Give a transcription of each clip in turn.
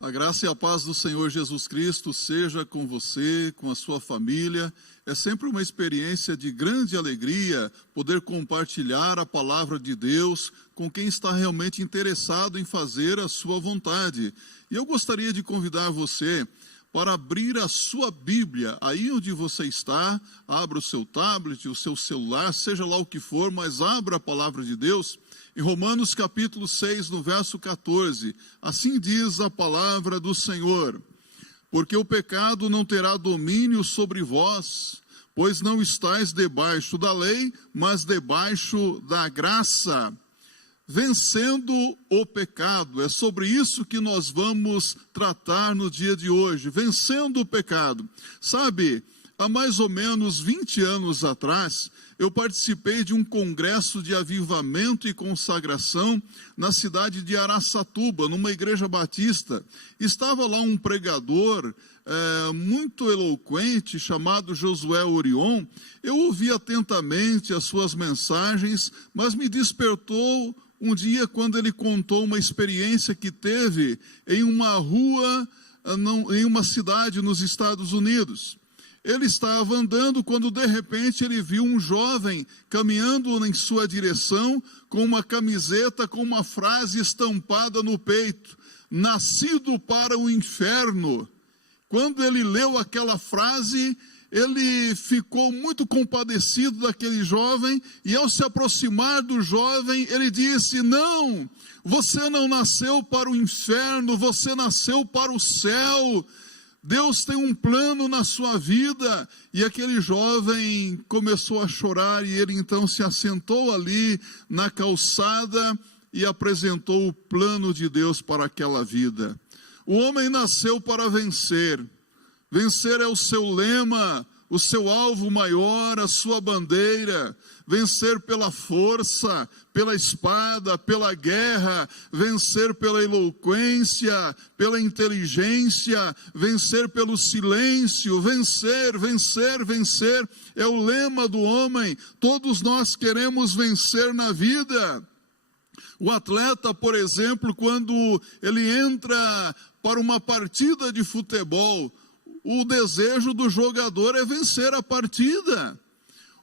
A graça e a paz do Senhor Jesus Cristo seja com você, com a sua família. É sempre uma experiência de grande alegria poder compartilhar a palavra de Deus com quem está realmente interessado em fazer a sua vontade. E eu gostaria de convidar você para abrir a sua Bíblia, aí onde você está, abra o seu tablet, o seu celular, seja lá o que for, mas abra a palavra de Deus. Em Romanos capítulo 6, no verso 14, assim diz a palavra do Senhor: porque o pecado não terá domínio sobre vós, pois não estáis debaixo da lei, mas debaixo da graça, vencendo o pecado. É sobre isso que nós vamos tratar no dia de hoje, vencendo o pecado. Sabe, há mais ou menos 20 anos atrás, eu participei de um congresso de avivamento e consagração na cidade de Araçatuba, numa igreja batista. Estava lá um pregador muito eloquente, chamado Josué Orion. Eu ouvi atentamente as suas mensagens, mas me despertou um dia quando ele contou uma experiência que teve em uma rua, em uma cidade nos Estados Unidos. Ele estava andando quando de repente ele viu um jovem caminhando em sua direção com uma camiseta com uma frase estampada no peito: nascido para o inferno. Quando ele leu aquela frase, ele ficou muito compadecido daquele jovem e ao se aproximar do jovem, ele disse: não, você não nasceu para o inferno, você nasceu para o céu. Deus tem um plano na sua vida. E aquele jovem começou a chorar e ele então se assentou ali na calçada e apresentou o plano de Deus para aquela vida. O homem nasceu para vencer. Vencer é o seu lema, o seu alvo maior, a sua bandeira. Vencer pela força, pela espada, pela guerra, vencer pela eloquência, pela inteligência, vencer pelo silêncio, vencer, vencer, vencer, é o lema do homem. Todos nós queremos vencer na vida. O atleta, por exemplo, quando ele entra para uma partida de futebol, o desejo do jogador é vencer a partida.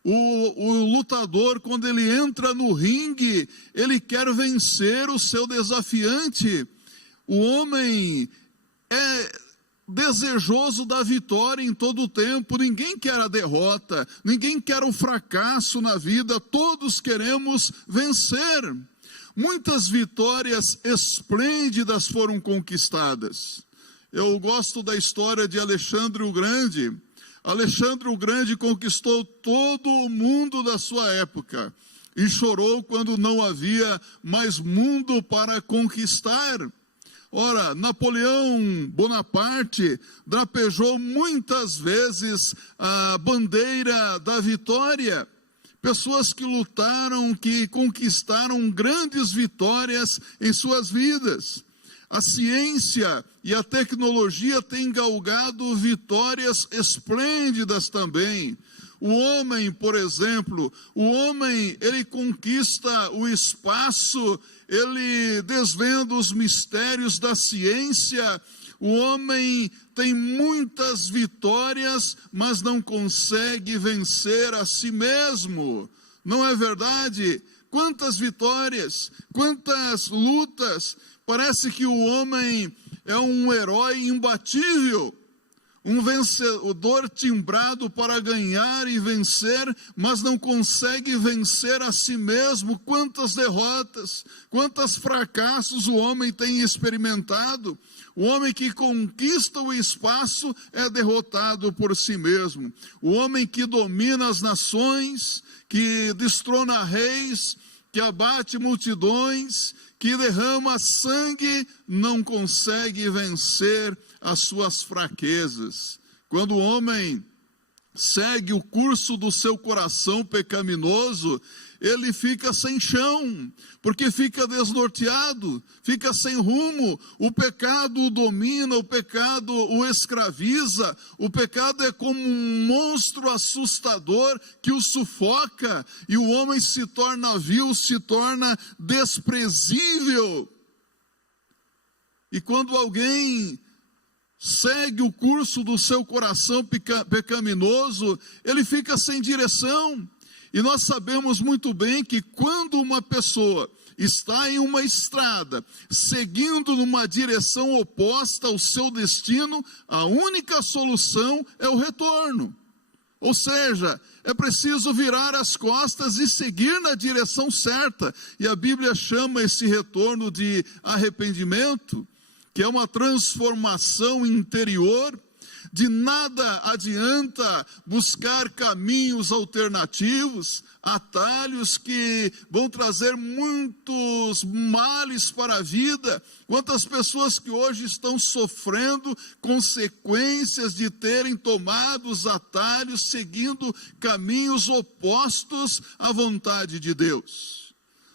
O lutador, quando ele entra no ringue, ele quer vencer o seu desafiante. O homem é desejoso da vitória em todo o tempo. Ninguém quer a derrota, ninguém quer o fracasso na vida, todos queremos vencer. Muitas vitórias esplêndidas foram conquistadas. Eu gosto da história de Alexandre o Grande. Alexandre o Grande conquistou todo o mundo da sua época e chorou quando não havia mais mundo para conquistar. Ora, Napoleão Bonaparte drapejou muitas vezes a bandeira da vitória. Pessoas que lutaram, que conquistaram grandes vitórias em suas vidas. A ciência e a tecnologia têm galgado vitórias esplêndidas também. O homem, por exemplo, ele conquista o espaço, ele desvenda os mistérios da ciência. O homem tem muitas vitórias, mas não consegue vencer a si mesmo. Não é verdade? Quantas vitórias, quantas lutas. Parece que o homem é um herói imbatível, um vencedor timbrado para ganhar e vencer, mas não consegue vencer a si mesmo. Quantas derrotas, quantos fracassos o homem tem experimentado. O homem que conquista o espaço é derrotado por si mesmo. O homem que domina as nações, que destrona reis, que abate multidões, que derrama sangue, não consegue vencer as suas fraquezas. Quando o homem segue o curso do seu coração pecaminoso, ele fica sem chão, porque fica desnorteado, fica sem rumo. O pecado o domina, o pecado o escraviza. O pecado é como um monstro assustador que o sufoca, e o homem se torna vil, se torna desprezível. E quando alguém segue o curso do seu coração pecaminoso, ele fica sem direção. E nós sabemos muito bem que quando uma pessoa está em uma estrada, seguindo numa direção oposta ao seu destino, a única solução é o retorno. Ou seja, é preciso virar as costas e seguir na direção certa. E a Bíblia chama esse retorno de arrependimento, que é uma transformação interior. De nada adianta buscar caminhos alternativos, atalhos que vão trazer muitos males para a vida. Quantas pessoas que hoje estão sofrendo consequências de terem tomado os atalhos, seguindo caminhos opostos à vontade de Deus.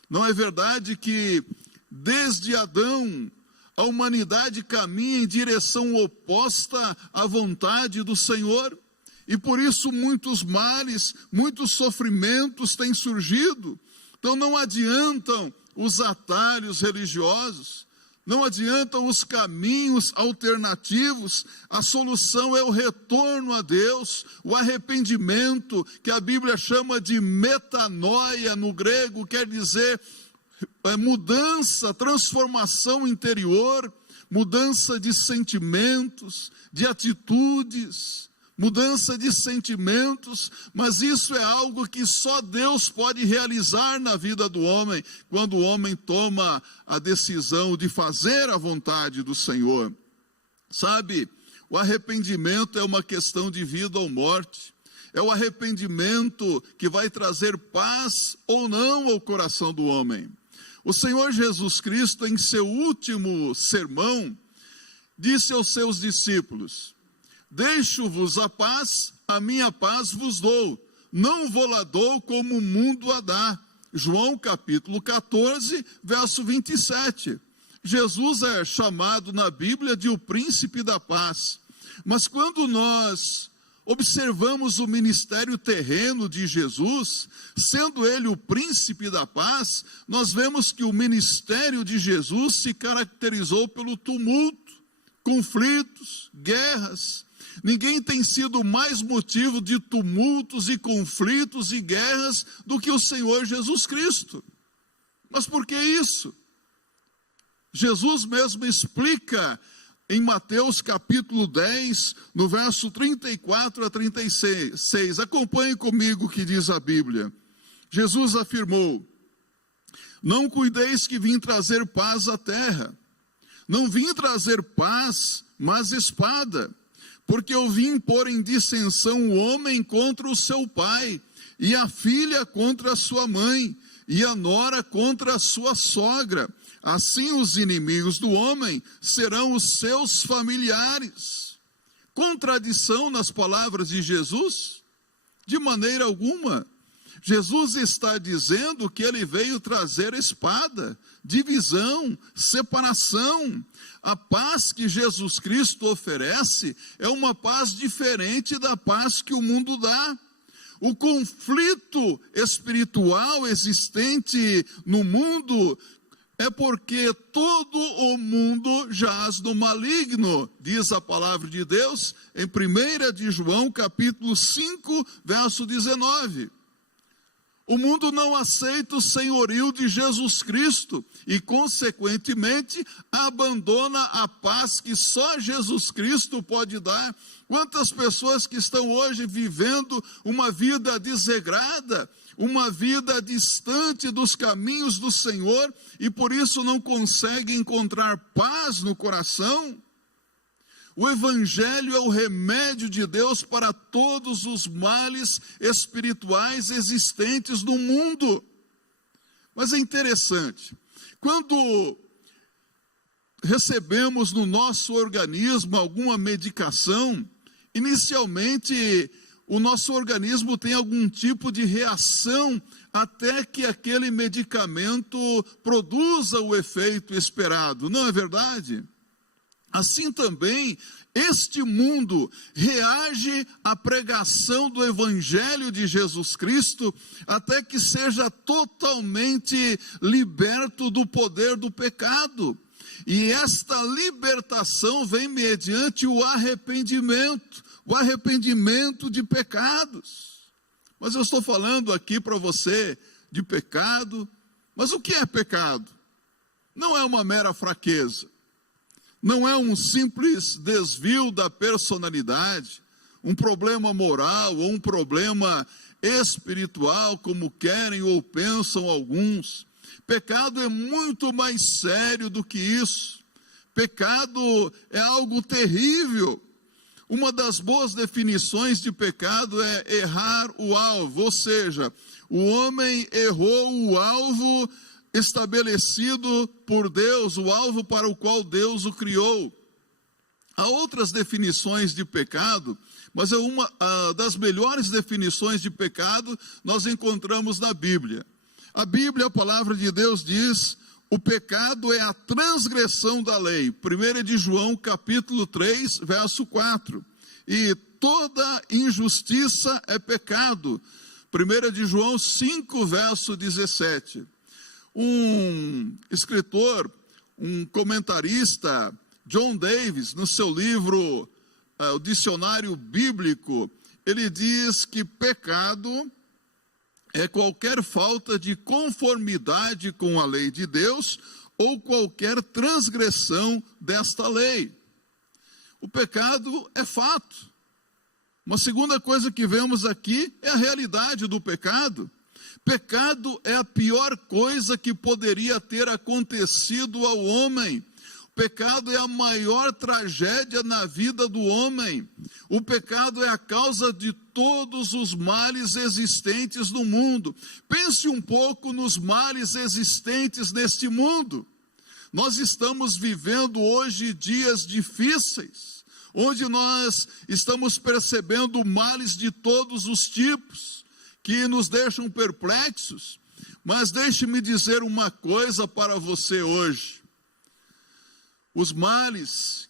Não é verdade que desde Adão a humanidade caminha em direção oposta à vontade do Senhor? E por isso muitos males, muitos sofrimentos têm surgido. Então não adiantam os atalhos religiosos, não adiantam os caminhos alternativos. A solução é o retorno a Deus, o arrependimento, que a Bíblia chama de metanoia no grego, quer dizer mudança, transformação interior, mudança de sentimentos, de atitudes, mudança de sentimentos, mas isso é algo que só Deus pode realizar na vida do homem, quando o homem toma a decisão de fazer a vontade do Senhor. Sabe, o arrependimento é uma questão de vida ou morte. É o arrependimento que vai trazer paz ou não ao coração do homem. O Senhor Jesus Cristo, em seu último sermão, disse aos seus discípulos: deixo-vos a minha paz vos dou, não vou-la dou como o mundo a dá. João capítulo 14, verso 27. Jesus é chamado na Bíblia de o príncipe da paz. Mas quando nós observamos o ministério terreno de Jesus, sendo ele o príncipe da paz, nós vemos que o ministério de Jesus se caracterizou pelo tumulto, conflitos, guerras. Ninguém tem sido mais motivo de tumultos e conflitos e guerras do que o Senhor Jesus Cristo. Mas por que isso? Jesus mesmo explica em Mateus capítulo 10, no verso 34 a 36, acompanhe comigo o que diz a Bíblia. Jesus afirmou: não cuideis que vim trazer paz à terra. Não vim trazer paz, mas espada. Porque eu vim pôr em dissensão o homem contra o seu pai, e a filha contra a sua mãe, e a nora contra a sua sogra. Assim os inimigos do homem serão os seus familiares. Contradição nas palavras de Jesus? De maneira alguma. Jesus está dizendo que ele veio trazer espada, divisão, separação. A paz que Jesus Cristo oferece é uma paz diferente da paz que o mundo dá. O conflito espiritual existente no mundo é porque todo o mundo jaz no maligno, diz a palavra de Deus em 1 de João capítulo 5, verso 19. O mundo não aceita o senhorio de Jesus Cristo e, consequentemente, abandona a paz que só Jesus Cristo pode dar. Quantas pessoas que estão hoje vivendo uma vida desregrada, uma vida distante dos caminhos do Senhor e por isso não conseguem encontrar paz no coração? O Evangelho é o remédio de Deus para todos os males espirituais existentes no mundo. Mas é interessante, quando recebemos no nosso organismo alguma medicação, inicialmente o nosso organismo tem algum tipo de reação até que aquele medicamento produza o efeito esperado, não é verdade? Assim também, este mundo reage à pregação do Evangelho de Jesus Cristo até que seja totalmente liberto do poder do pecado. E esta libertação vem mediante o arrependimento de pecados. Mas eu estou falando aqui para você de pecado, mas o que é pecado? Não é uma mera fraqueza, não é um simples desvio da personalidade, um problema moral ou um problema espiritual, como querem ou pensam alguns. Pecado é muito mais sério do que isso. Pecado é algo terrível. Uma das boas definições de pecado é errar o alvo, ou seja, o homem errou o alvo estabelecido por Deus, o alvo para o qual Deus o criou. Há outras definições de pecado, mas uma das melhores definições de pecado nós encontramos na Bíblia. A Bíblia, a palavra de Deus diz: o pecado é a transgressão da lei. 1 de João, capítulo 3, verso 4. E toda injustiça é pecado. 1 de João 5, verso 17. Um escritor, um comentarista, John Davis, no seu livro, o Dicionário Bíblico, ele diz que pecado é qualquer falta de conformidade com a lei de Deus ou qualquer transgressão desta lei. O pecado é fato. Uma segunda coisa que vemos aqui é a realidade do pecado. Pecado é a pior coisa que poderia ter acontecido ao homem. O pecado é a maior tragédia na vida do homem. O pecado é a causa de todos os males existentes no mundo. Pense um pouco nos males existentes neste mundo. Nós estamos vivendo hoje dias difíceis, onde nós estamos percebendo males de todos os tipos, que nos deixam perplexos. Mas deixe-me dizer uma coisa para você hoje. Os males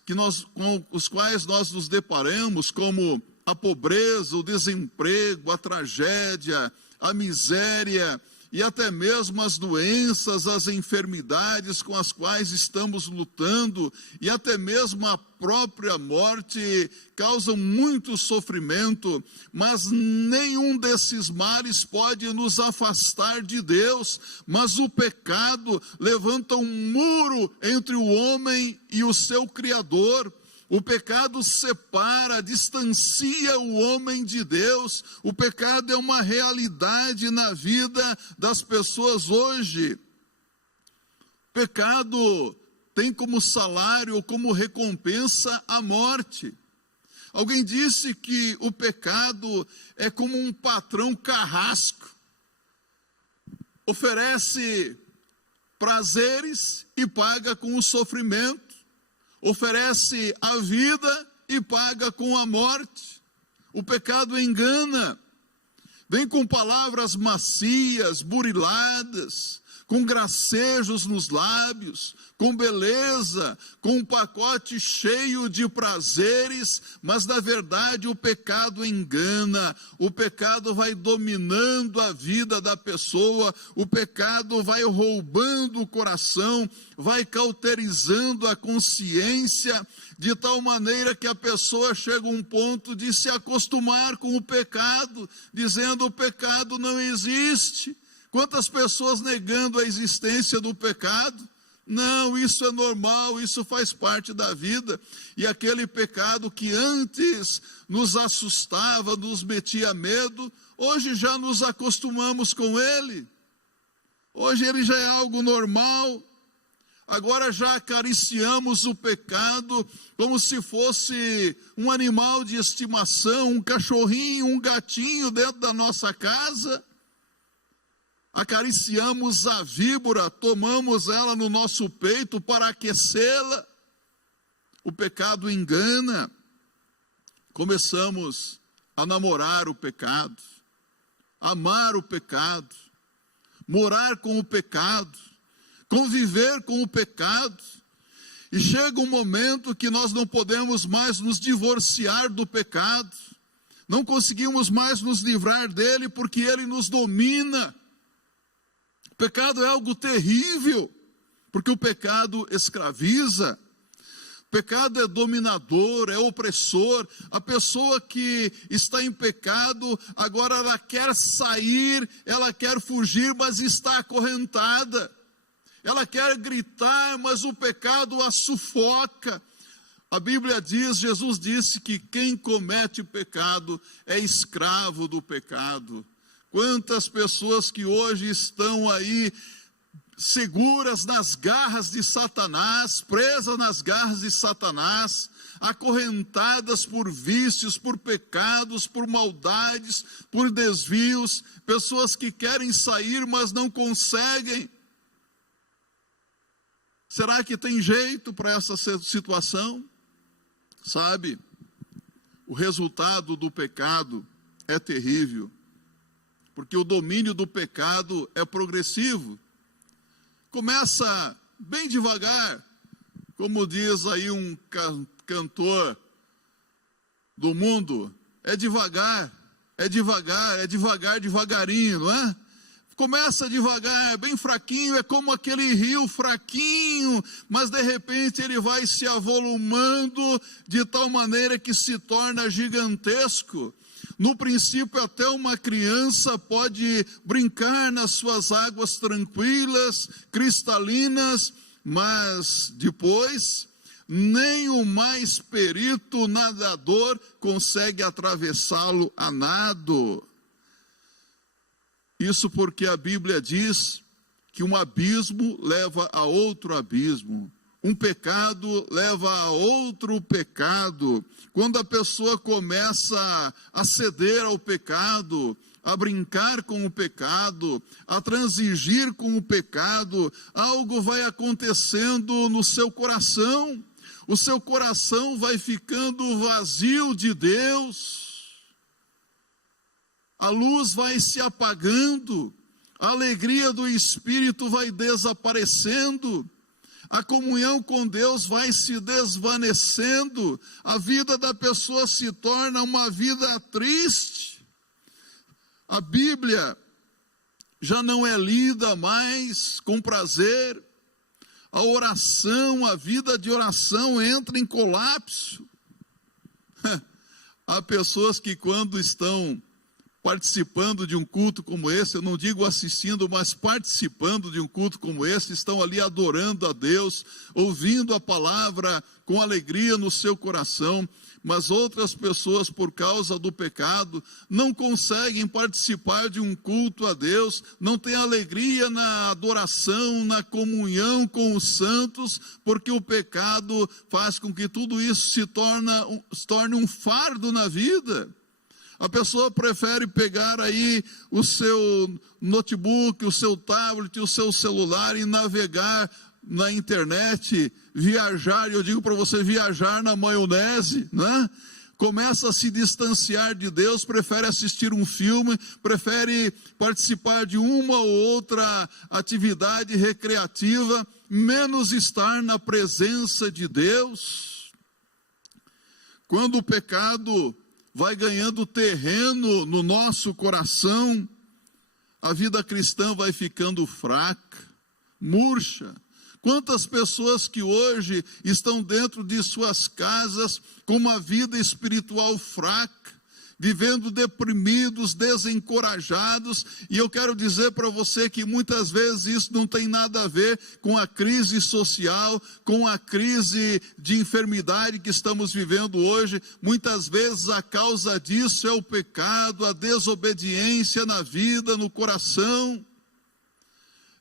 com os quais nós nos deparamos, como a pobreza, o desemprego, a tragédia, a miséria e até mesmo as doenças, as enfermidades com as quais estamos lutando e até mesmo a própria morte causam muito sofrimento, mas nenhum desses males pode nos afastar de Deus. Mas o pecado levanta um muro entre o homem e o seu Criador. O pecado separa, distancia o homem de Deus. O pecado é uma realidade na vida das pessoas hoje. O pecado tem como salário ou como recompensa a morte. Alguém disse que o pecado é como um patrão carrasco. Oferece prazeres e paga com o sofrimento. Oferece a vida e paga com a morte. O pecado engana. Vem com palavras macias, buriladas, com gracejos nos lábios, com beleza, com um pacote cheio de prazeres, mas na verdade o pecado engana. O pecado vai dominando a vida da pessoa, o pecado vai roubando o coração, vai cauterizando a consciência, de tal maneira que a pessoa chega a um ponto de se acostumar com o pecado, dizendo: o pecado não existe. Quantas pessoas negando a existência do pecado? Não, isso é normal, isso faz parte da vida. E aquele pecado que antes nos assustava, nos metia medo, hoje já nos acostumamos com ele. Hoje ele já é algo normal. Agora já acariciamos o pecado como se fosse um animal de estimação, um cachorrinho, um gatinho dentro da nossa casa. Acariciamos a víbora, tomamos ela no nosso peito para aquecê-la. O pecado engana. Começamos a namorar o pecado, amar o pecado, morar com o pecado, conviver com o pecado. E chega um momento que nós não podemos mais nos divorciar do pecado, não conseguimos mais nos livrar dele porque ele nos domina. O pecado é algo terrível. porque o pecado escraviza. O pecado é dominador, é opressor. A pessoa que está em pecado, agora ela quer sair, ela quer fugir, mas está acorrentada. Ela quer gritar, mas o pecado a sufoca. A Bíblia diz, Jesus disse que quem comete o pecado é escravo do pecado. Quantas pessoas que hoje estão aí seguras nas garras de Satanás, presas nas garras de Satanás, acorrentadas por vícios, por pecados, por maldades, por desvios, pessoas que querem sair, mas não conseguem. Será que tem jeito para essa situação? Sabe, o resultado do pecado é terrível, porque o domínio do pecado é progressivo. Começa bem devagar, como diz aí um cantor do mundo, é devagar, devagarinho, não é? Começa devagar, bem fraquinho, é como aquele rio fraquinho, mas de repente ele vai se avolumando de tal maneira que se torna gigantesco. No princípio, até uma criança pode brincar nas suas águas tranquilas, cristalinas, mas depois, nem o mais perito nadador consegue atravessá-lo a nado. Isso porque a Bíblia diz que um abismo leva a outro abismo. Um pecado leva a outro pecado. Quando a pessoa começa a ceder ao pecado, a brincar com o pecado, a transigir com o pecado, algo vai acontecendo no seu coração. O seu coração vai ficando vazio de Deus. A luz vai se apagando, a alegria do Espírito vai desaparecendo, a comunhão com Deus vai se desvanecendo, a vida da pessoa se torna uma vida triste. A Bíblia já não é lida mais com prazer, a oração, a vida de oração entra em colapso. Há pessoas que quando estão participando de um culto como esse, eu não digo assistindo, mas participando de um culto como esse, estão ali adorando a Deus, ouvindo a palavra com alegria no seu coração, mas outras pessoas, por causa do pecado, não conseguem participar de um culto a Deus, não têm alegria na adoração, na comunhão com os santos, porque o pecado faz com que tudo isso se torne um fardo na vida. A pessoa prefere pegar aí o seu notebook, o seu tablet, o seu celular e navegar na internet, viajar, eu digo para você, viajar na maionese, né? Começa a se distanciar de Deus, prefere assistir um filme, prefere participar de uma ou outra atividade recreativa, menos estar na presença de Deus. Quando o pecado vai ganhando terreno no nosso coração, a vida cristã vai ficando fraca, murcha. Quantas pessoas que hoje estão dentro de suas casas com uma vida espiritual fraca, vivendo deprimidos, desencorajados, e eu quero dizer para você que muitas vezes isso não tem nada a ver com a crise social, com a crise de enfermidade que estamos vivendo hoje. Muitas vezes a causa disso é o pecado, a desobediência na vida, no coração.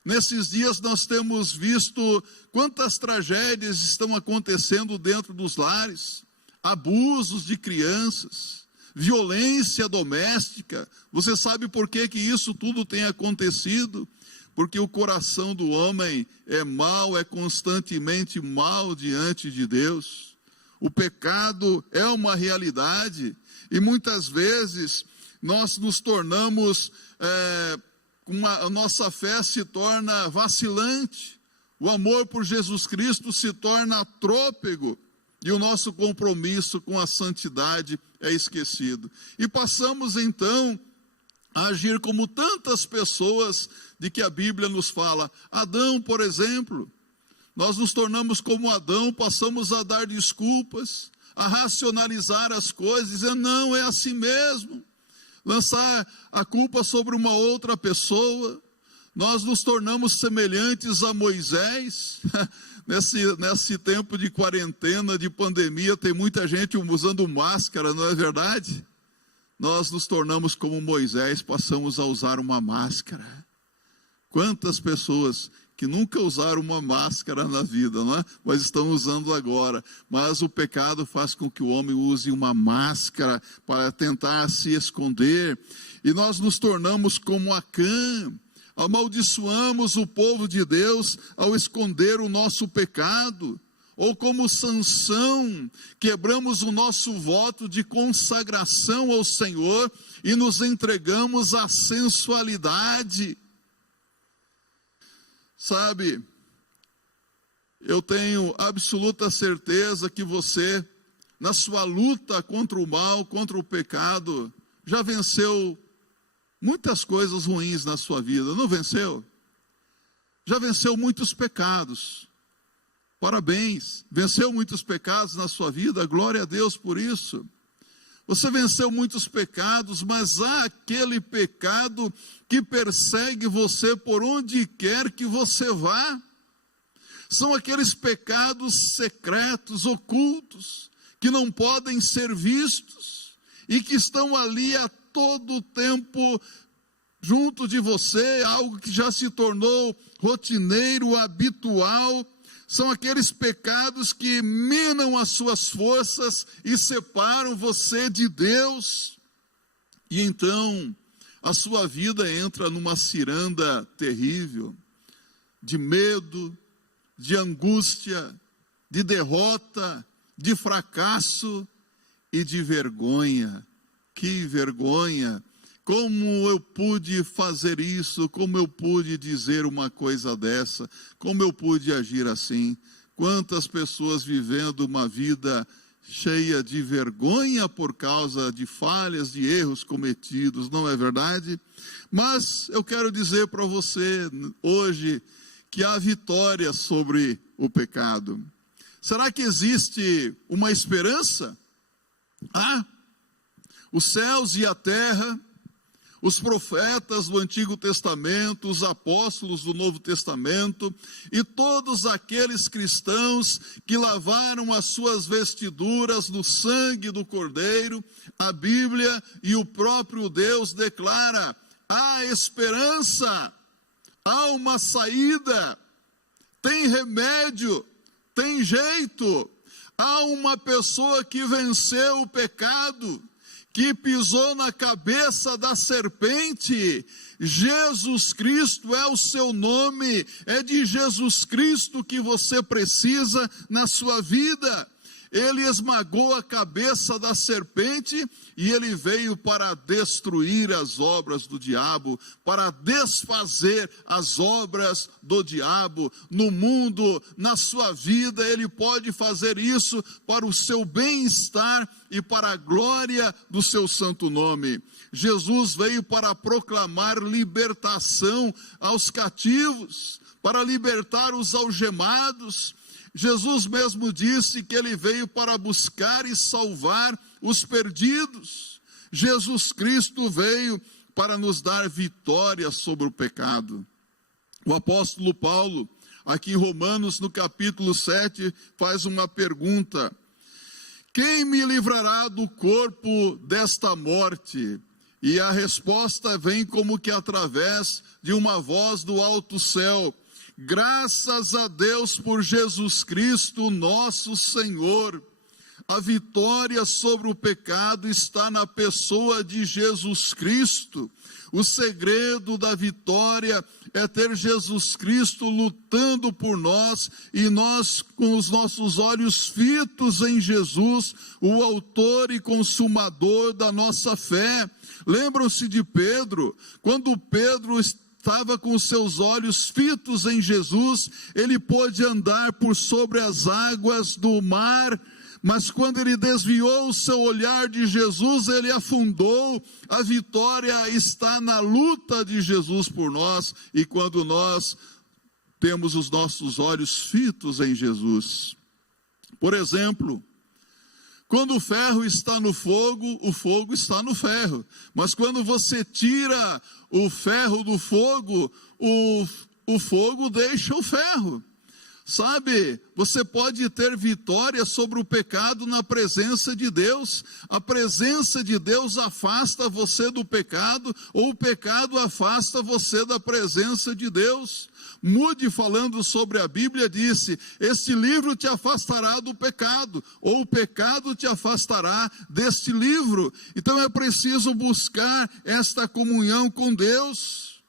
Nesses dias nós temos visto quantas tragédias estão acontecendo dentro dos lares, abusos de crianças, violência doméstica. Você sabe por que isso tudo tem acontecido? Porque o coração do homem é mau, é constantemente mau diante de Deus. O pecado é uma realidade e muitas vezes nós nos tornamos, a nossa fé se torna vacilante, o amor por Jesus Cristo se torna trôpego, e o nosso compromisso com a santidade é esquecido. E passamos então a agir como tantas pessoas de que a Bíblia nos fala. Adão, por exemplo, Nós nos tornamos como Adão, passamos a dar desculpas, a racionalizar as coisas, dizendo, não, é assim mesmo. Lançar a culpa sobre uma outra pessoa. Nós nos tornamos semelhantes a Moisés. Nesse tempo de quarentena, de pandemia, tem muita gente usando máscara, não é verdade? Nós nos tornamos como Moisés, passamos a usar uma máscara. Quantas pessoas que nunca usaram uma máscara na vida, não é? Mas estão usando agora. Mas o pecado faz com que o homem use uma máscara para tentar se esconder. E nós nos tornamos como Acã. Amaldiçoamos o povo de Deus ao esconder o nosso pecado. Ou como Sansão, quebramos o nosso voto de consagração ao Senhor e nos entregamos à sensualidade. Sabe, eu tenho absoluta certeza que você, na sua luta contra o mal, contra o pecado, já venceu muitas coisas ruins na sua vida, não venceu? Já venceu muitos pecados. Parabéns, venceu muitos pecados na sua vida, glória a Deus por isso. Você venceu muitos pecados, mas há aquele pecado que persegue você por onde quer que você vá. São aqueles pecados secretos, ocultos, que não podem ser vistos e que estão ali a todo tempo junto de você, algo que já se tornou rotineiro, habitual. São aqueles pecados que minam as suas forças e separam você de Deus. E então, a sua vida entra numa ciranda terrível, de medo, de angústia, de derrota, de fracasso e de vergonha. Que vergonha! Como eu pude fazer isso? Como eu pude dizer uma coisa dessa? Como eu pude agir assim? Quantas pessoas vivendo uma vida cheia de vergonha por causa de falhas, de erros cometidos, não é verdade? Mas eu quero dizer para você hoje que há vitória sobre o pecado. Será que existe uma esperança? Os céus e a terra, os profetas do Antigo Testamento, os apóstolos do Novo Testamento e todos aqueles cristãos que lavaram as suas vestiduras no sangue do Cordeiro, a Bíblia e o próprio Deus declara: há esperança, há uma saída, tem remédio, tem jeito. Há uma pessoa que venceu o pecado, que pisou na cabeça da serpente. Jesus Cristo é o seu nome, é de Jesus Cristo que você precisa na sua vida. Ele esmagou a cabeça da serpente e ele veio para destruir as obras do diabo, para desfazer as obras do diabo no mundo, na sua vida. Ele pode fazer isso para o seu bem-estar e para a glória do seu santo nome. Jesus veio para proclamar libertação aos cativos, para libertar os algemados. Jesus mesmo disse que ele veio para buscar e salvar os perdidos. Jesus Cristo veio para nos dar vitória sobre o pecado. O apóstolo Paulo, aqui em Romanos, no capítulo 7, faz uma pergunta: quem me livrará do corpo desta morte? E a resposta vem como que através de uma voz do alto céu: graças a Deus por Jesus Cristo, nosso Senhor. A vitória sobre o pecado está na pessoa de Jesus Cristo. O segredo da vitória é ter Jesus Cristo lutando por nós e nós com os nossos olhos fitos em Jesus, o autor e consumador da nossa fé. Lembram-se de Pedro? Quando Pedro estava com seus olhos fitos em Jesus, ele pôde andar por sobre as águas do mar, mas quando ele desviou o seu olhar de Jesus, ele afundou. A vitória está na luta de Jesus por nós, e quando nós temos os nossos olhos fitos em Jesus. Por exemplo, quando o ferro está no fogo, o fogo está no ferro. Mas quando você tira o ferro do fogo, o fogo deixa o ferro. Sabe, você pode ter vitória sobre o pecado na presença de Deus. A presença de Deus afasta você do pecado, ou o pecado afasta você da presença de Deus. Moody, falando sobre a Bíblia, disse: este livro te afastará do pecado, ou o pecado te afastará deste livro. Então é preciso buscar esta comunhão com Deus.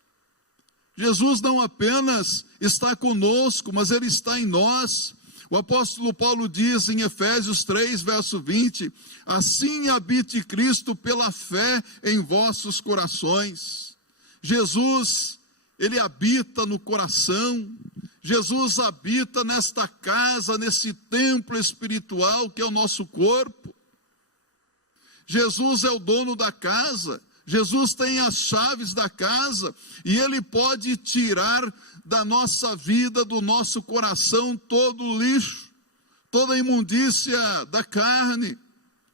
Jesus não apenas está conosco, mas Ele está em nós. O apóstolo Paulo diz em Efésios 3, verso 20, assim habite Cristo pela fé em vossos corações. Jesus, Ele habita no coração. Jesus habita nesta casa, nesse templo espiritual que é o nosso corpo. Jesus é o dono da casa. Jesus tem as chaves da casa e Ele pode tirar da nossa vida, do nosso coração, todo o lixo, toda a imundícia da carne,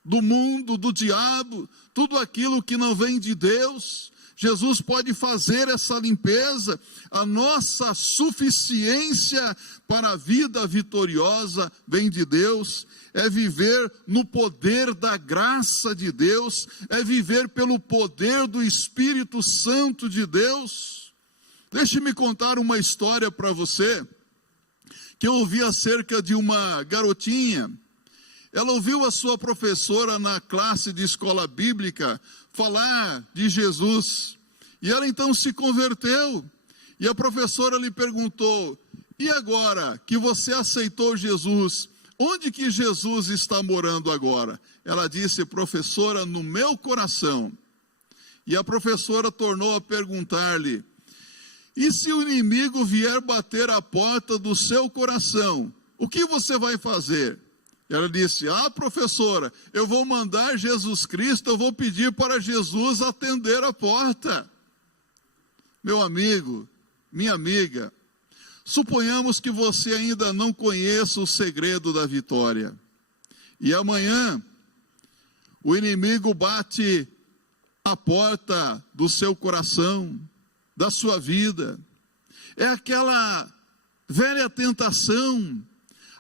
do mundo, do diabo, tudo aquilo que não vem de Deus. Jesus pode fazer essa limpeza. A nossa suficiência para a vida vitoriosa vem de Deus. É viver no poder da graça de Deus, é viver pelo poder do Espírito Santo de Deus. Deixe-me contar uma história para você, que eu ouvi acerca de uma garotinha. Ela ouviu a sua professora na classe de escola bíblica falar de Jesus, e ela então se converteu, e a professora lhe perguntou: e agora que você aceitou Jesus, onde que Jesus está morando agora? Ela disse: professora, no meu coração. E a professora tornou a perguntar-lhe: e se o inimigo vier bater a porta do seu coração, o que você vai fazer? Ela disse: ah, professora, eu vou mandar Jesus Cristo, eu vou pedir para Jesus atender a porta. Meu amigo, minha amiga, suponhamos que você ainda não conheça o segredo da vitória. E amanhã, o inimigo bate a porta do seu coração, da sua vida. É aquela velha tentação,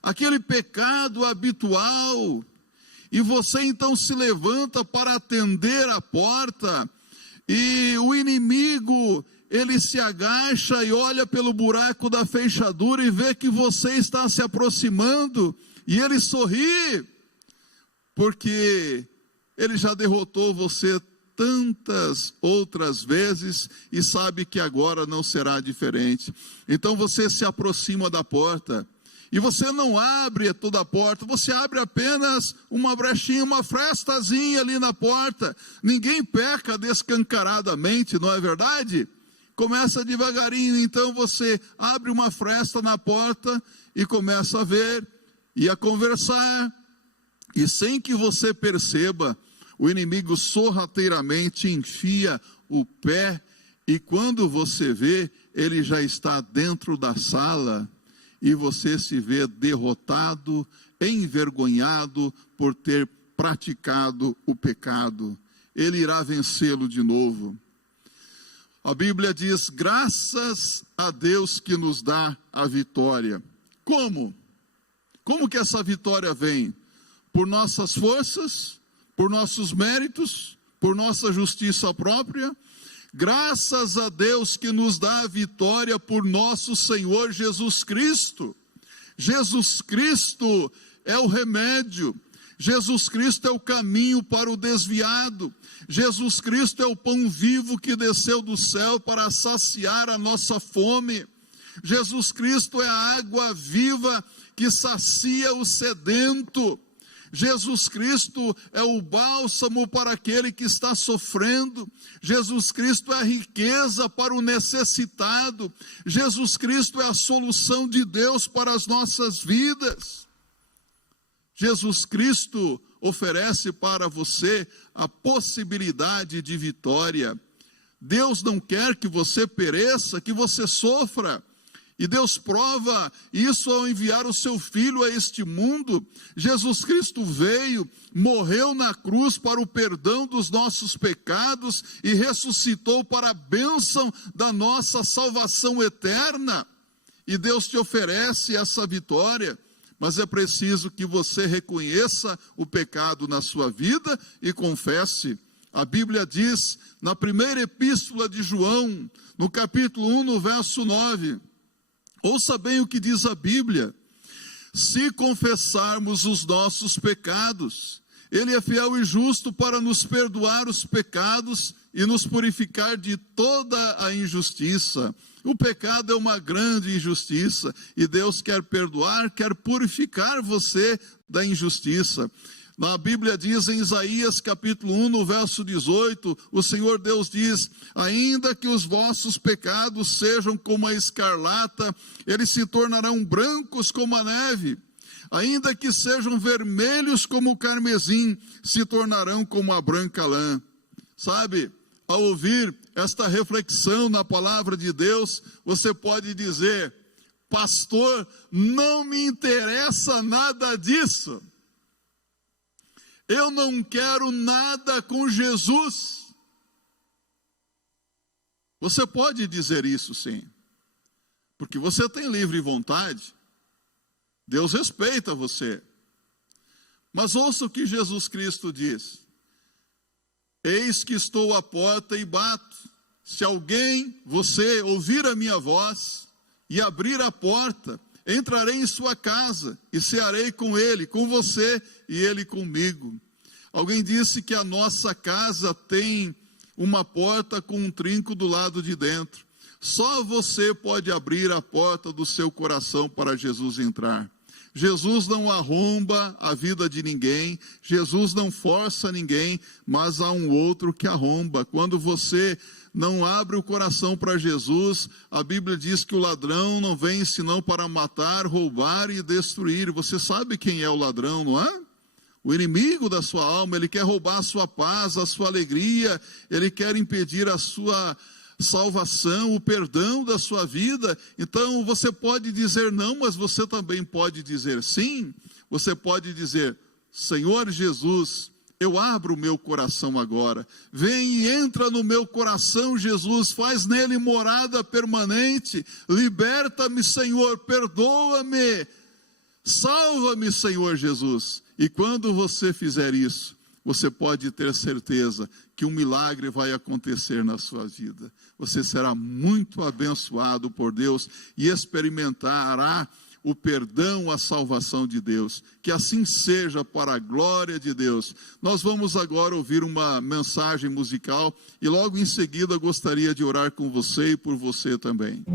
aquele pecado habitual. E você então se levanta para atender a porta. E o inimigo, ele se agacha e olha pelo buraco da fechadura e vê que você está se aproximando, e ele sorri, porque ele já derrotou você tantas outras vezes e sabe que agora não será diferente. Então você se aproxima da porta, e você não abre toda a porta, você abre apenas uma brechinha, uma frestazinha ali na porta. Ninguém peca descancaradamente, não é verdade? Começa devagarinho, então você abre uma fresta na porta e começa a ver e a conversar. E sem que você perceba, o inimigo sorrateiramente enfia o pé, e quando você vê, ele já está dentro da sala, e você se vê derrotado, envergonhado por ter praticado o pecado. Ele irá vencê-lo de novo. A Bíblia diz: graças a Deus que nos dá a vitória. Como? Como que essa vitória vem? Por nossas forças? Por nossos méritos? Por nossa justiça própria? Graças a Deus que nos dá a vitória por nosso Senhor Jesus Cristo. Jesus Cristo é o remédio. Jesus Cristo é o caminho para o desviado. Jesus Cristo é o pão vivo que desceu do céu para saciar a nossa fome. Jesus Cristo é a água viva que sacia o sedento. Jesus Cristo é o bálsamo para aquele que está sofrendo. Jesus Cristo é a riqueza para o necessitado. Jesus Cristo é a solução de Deus para as nossas vidas. Jesus Cristo oferece para você a possibilidade de vitória. Deus não quer que você pereça, que você sofra. E Deus prova isso ao enviar o seu Filho a este mundo. Jesus Cristo veio, morreu na cruz para o perdão dos nossos pecados e ressuscitou para a bênção da nossa salvação eterna. E Deus te oferece essa vitória, mas é preciso que você reconheça o pecado na sua vida e confesse. A Bíblia diz, na primeira epístola de João, no capítulo 1, no verso 9, ouça bem o que diz a Bíblia: se confessarmos os nossos pecados, Ele é fiel e justo para nos perdoar os pecados e nos purificar de toda a injustiça. O pecado é uma grande injustiça e Deus quer perdoar, quer purificar você da injustiça. Na Bíblia diz em Isaías capítulo 1, no verso 18, o Senhor Deus diz: ainda que os vossos pecados sejam como a escarlata, eles se tornarão brancos como a neve. Ainda que sejam vermelhos como o carmesim, se tornarão como a branca lã. Sabe, ao ouvir esta reflexão na palavra de Deus, você pode dizer: pastor, não me interessa nada disso. Eu não quero nada com Jesus. Você pode dizer isso, sim, porque você tem livre vontade. Deus respeita você. Mas ouça o que Jesus Cristo diz: eis que estou à porta e bato. Se alguém, você, ouvir a minha voz e abrir a porta, entrarei em sua casa e cearei com ele, com você e ele comigo. Alguém disse que a nossa casa tem uma porta com um trinco do lado de dentro. Só você pode abrir a porta do seu coração para Jesus entrar. Jesus não arromba a vida de ninguém, Jesus não força ninguém, mas há um outro que arromba. Quando você não abre o coração para Jesus, a Bíblia diz que o ladrão não vem senão para matar, roubar e destruir. Você sabe quem é o ladrão, não é? O inimigo da sua alma. Ele quer roubar a sua paz, a sua alegria, ele quer impedir a sua salvação, o perdão da sua vida. Então você pode dizer não, mas você também pode dizer sim. Você pode dizer: Senhor Jesus, eu abro o meu coração agora. Vem e entra no meu coração, Jesus. Faz nele morada permanente. Liberta-me, Senhor. Perdoa-me. Salva-me, Senhor Jesus. E quando você fizer isso, você pode ter certeza que um milagre vai acontecer na sua vida. Você será muito abençoado por Deus e experimentará o perdão, a salvação de Deus. Que assim seja, para a glória de Deus. Nós vamos agora ouvir uma mensagem musical e logo em seguida gostaria de orar com você e por você também.